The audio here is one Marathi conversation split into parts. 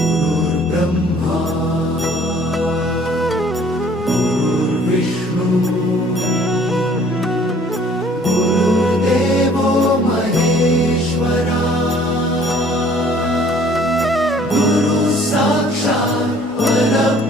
गुरुर्ब्रह्मा गुरुर्विष्णू गुरुर्देवो महेश्वरा गुरु साक्षात् परब्रह्म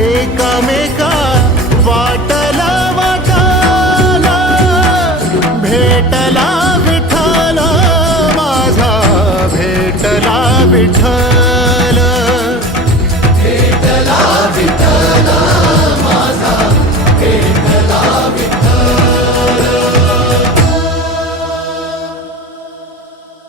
एकमेका वाटला वाटाला भेटला विठ्ठल माझा भेटला विठ्ठल.